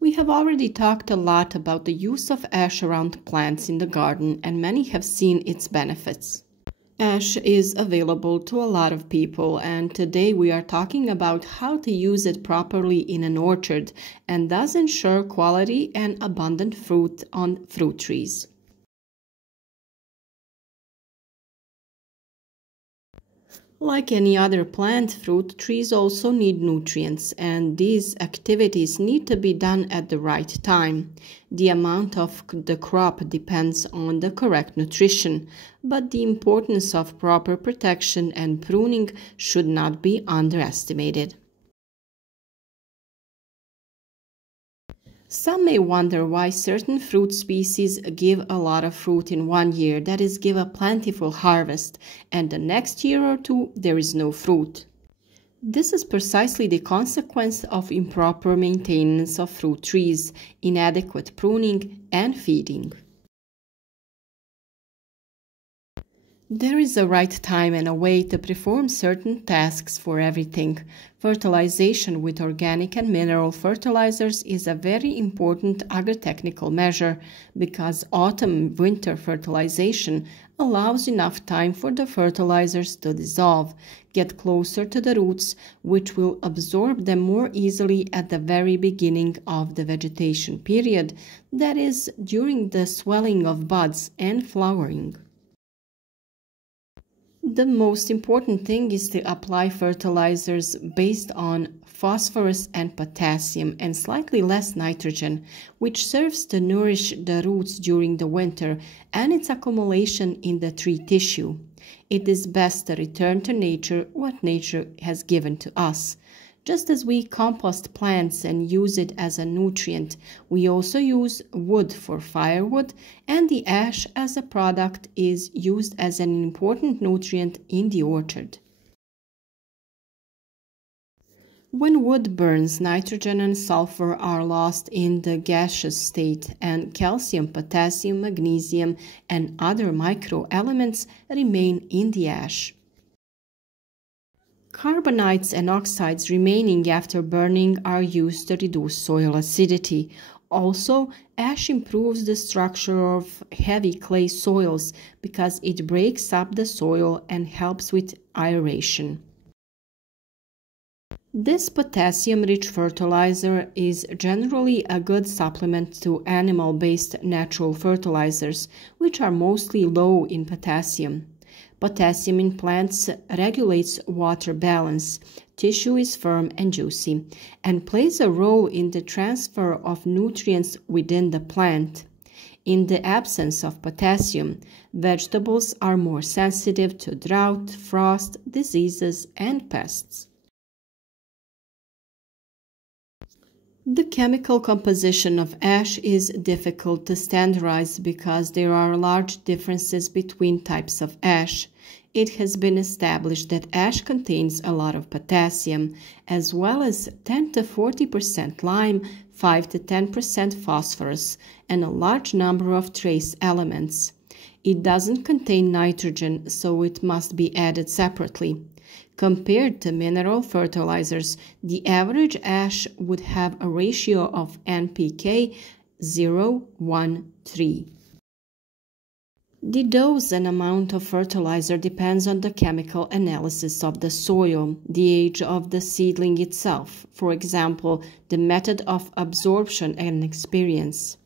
We have already talked a lot about the use of ash around plants in the garden, and many have seen its benefits. Ash is available to a lot of people, and today we are talking about how to use it properly in an orchard and thus ensure quality and abundant fruit on fruit trees. Like any other plant, fruit trees also need nutrients, and these activities need to be done at the right time. The amount of the crop depends on the correct nutrition, but the importance of proper protection and pruning should not be underestimated. Some may wonder why certain fruit species give a lot of fruit in one year, that is, give a plentiful harvest, and the next year or two there is no fruit. This is precisely the consequence of improper maintenance of fruit trees, inadequate pruning, and feeding. There is a right time and a way to perform certain tasks for everything. Fertilization with organic and mineral fertilizers is a very important agritechnical measure because autumn-winter fertilization allows enough time for the fertilizers to dissolve, get closer to the roots, which will absorb them more easily at the very beginning of the vegetation period, that is, during the swelling of buds and flowering. The most important thing is to apply fertilizers based on phosphorus and potassium and slightly less nitrogen, which serves to nourish the roots during the winter and its accumulation in the tree tissue. It is best to return to nature what nature has given to us. Just as we compost plants and use it as a nutrient, we also use wood for firewood, and the ash as a product is used as an important nutrient in the orchard. When wood burns, nitrogen and sulfur are lost in the gaseous state, and calcium, potassium, magnesium, and other microelements remain in the ash. Carbonides and oxides remaining after burning are used to reduce soil acidity. Also, ash improves the structure of heavy clay soils because it breaks up the soil and helps with aeration. This potassium-rich fertilizer is generally a good supplement to animal-based natural fertilizers, which are mostly low in potassium. Potassium in plants regulates water balance, tissue is firm and juicy, and plays a role in the transfer of nutrients within the plant. In the absence of potassium, vegetables are more sensitive to drought, frost, diseases, and pests. The chemical composition of ash is difficult to standardize because there are large differences between types of ash. It has been established that ash contains a lot of potassium, as well as 10 to 40% lime, 5 to 10% phosphorus, and a large number of trace elements. It doesn't contain nitrogen, so it must be added separately. Compared to mineral fertilizers, the average ash would have a ratio of NPK 0:1:3. The dose and amount of fertilizer depends on the chemical analysis of the soil, the age of the seedling itself, for example, the method of absorption and experience.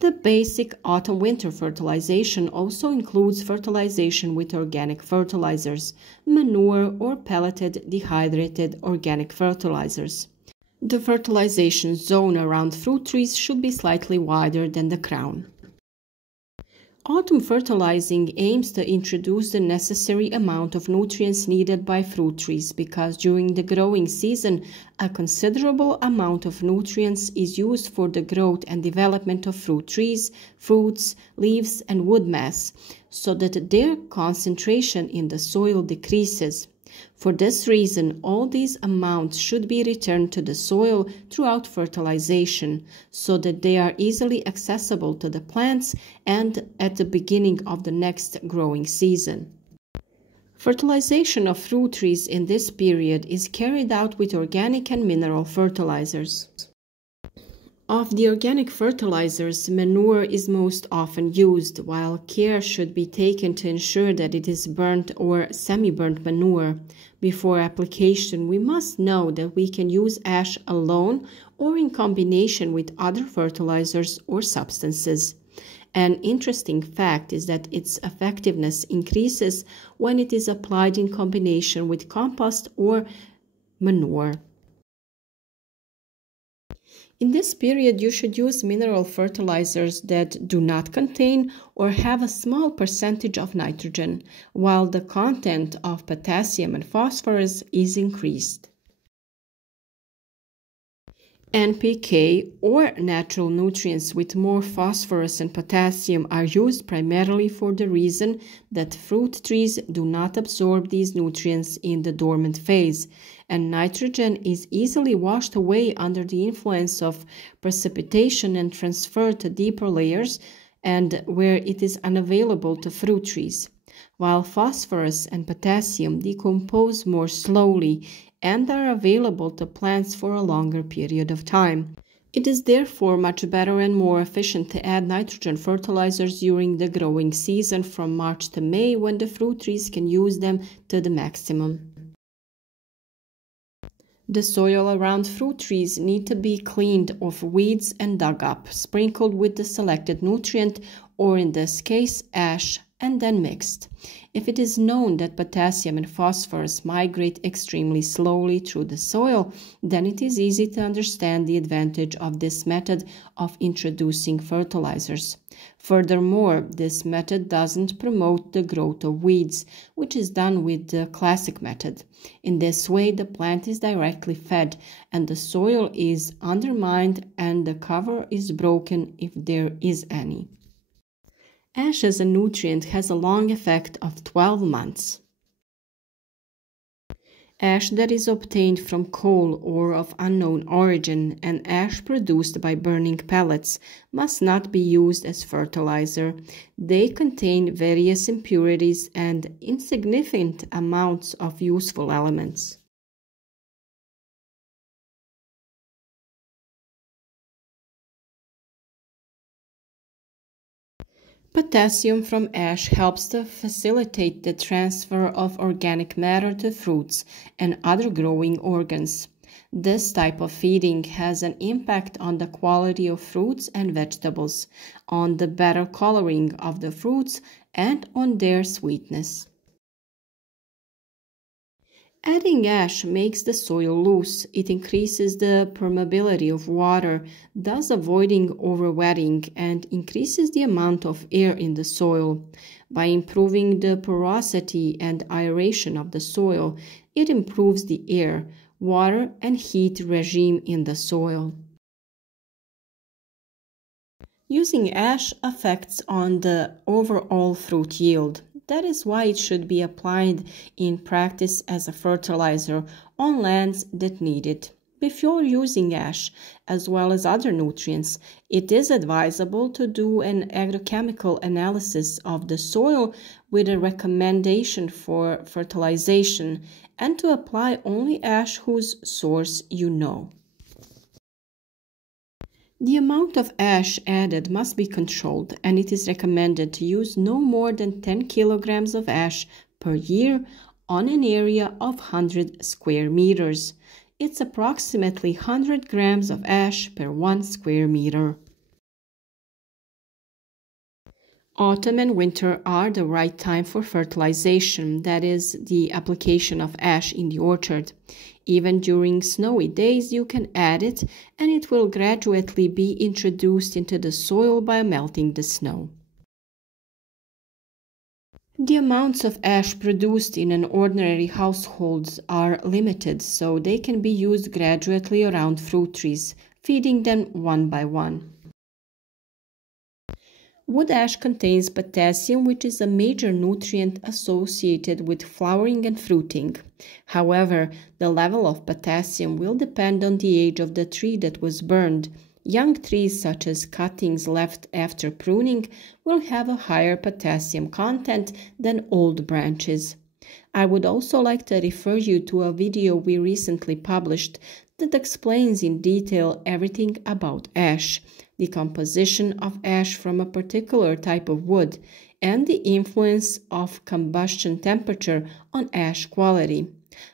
The basic autumn-winter fertilization also includes fertilization with organic fertilizers, manure or pelleted dehydrated organic fertilizers. The fertilization zone around fruit trees should be slightly wider than the crown. Autumn fertilizing aims to introduce the necessary amount of nutrients needed by fruit trees because during the growing season, a considerable amount of nutrients is used for the growth and development of fruit trees, fruits, leaves, and wood mass, so that their concentration in the soil decreases. For this reason, all these amounts should be returned to the soil throughout fertilization, so that they are easily accessible to the plants and at the beginning of the next growing season. Fertilization of fruit trees in this period is carried out with organic and mineral fertilizers. Of the organic fertilizers, manure is most often used, while care should be taken to ensure that it is burnt or semi-burnt manure. Before application, we must know that we can use ash alone or in combination with other fertilizers or substances. An interesting fact is that its effectiveness increases when it is applied in combination with compost or manure. In this period, you should use mineral fertilizers that do not contain or have a small percentage of nitrogen, while the content of potassium and phosphorus is increased. NPK, or natural nutrients with more phosphorus and potassium, are used primarily for the reason that fruit trees do not absorb these nutrients in the dormant phase, and nitrogen is easily washed away under the influence of precipitation and transferred to deeper layers and where it is unavailable to fruit trees, while phosphorus and potassium decompose more slowly and are available to plants for a longer period of time. It is therefore much better and more efficient to add nitrogen fertilizers during the growing season from March to May, when the fruit trees can use them to the maximum. The soil around fruit trees need to be cleaned of weeds and dug up, sprinkled with the selected nutrient, or in this case ash, and then mixed. If it is known that potassium and phosphorus migrate extremely slowly through the soil, then it is easy to understand the advantage of this method of introducing fertilizers. Furthermore, this method doesn't promote the growth of weeds, which is done with the classic method. In this way, the plant is directly fed, and the soil is undermined and the cover is broken if there is any. Ash as a nutrient has a long effect of 12 months. Ash that is obtained from coal or of unknown origin and ash produced by burning pellets must not be used as fertilizer. They contain various impurities and insignificant amounts of useful elements. Potassium from ash helps to facilitate the transfer of organic matter to fruits and other growing organs. This type of feeding has an impact on the quality of fruits and vegetables, on the better coloring of the fruits, and on their sweetness. Adding ash makes the soil loose. It increases the permeability of water, thus avoiding overwetting, and increases the amount of air in the soil. By improving the porosity and aeration of the soil, it improves the air, water, and heat regime in the soil. Using ash affects on the overall fruit yield. That is why it should be applied in practice as a fertilizer on lands that need it. Before using ash, as well as other nutrients, it is advisable to do an agrochemical analysis of the soil with a recommendation for fertilization, and to apply only ash whose source you know. The amount of ash added must be controlled, and it is recommended to use no more than 10 kilograms of ash per year on an area of 100 square meters. It's approximately 100 grams of ash per 1 square meter. Autumn and winter are the right time for fertilization, that is, the application of ash in the orchard. Even during snowy days you can add it, and it will gradually be introduced into the soil by melting the snow. The amounts of ash produced in an ordinary household are limited, so they can be used gradually around fruit trees, feeding them one by one. Wood ash contains potassium, which is a major nutrient associated with flowering and fruiting. However, the level of potassium will depend on the age of the tree that was burned. Young trees, such as cuttings left after pruning, will have a higher potassium content than old branches. I would also like to refer you to a video we recently published that explains in detail everything about ash, the composition of ash from a particular type of wood, and the influence of combustion temperature on ash quality.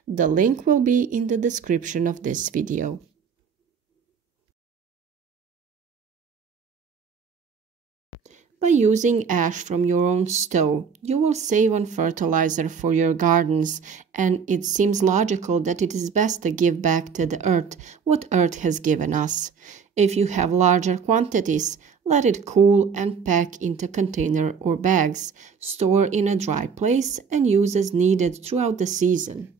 The link will be in the description of this video. By using ash from your own stove, you will save on fertilizer for your gardens, and it seems logical that it is best to give back to the earth what earth has given us. If you have larger quantities, let it cool and pack into container or bags, store in a dry place, and use as needed throughout the season.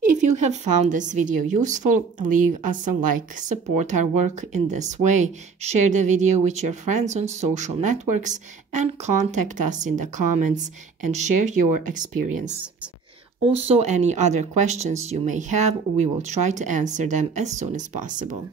If you have found this video useful, leave us a like, support our work in this way, share the video with your friends on social networks, and contact us in the comments and share your experience. Also, any other questions you may have, we will try to answer them as soon as possible.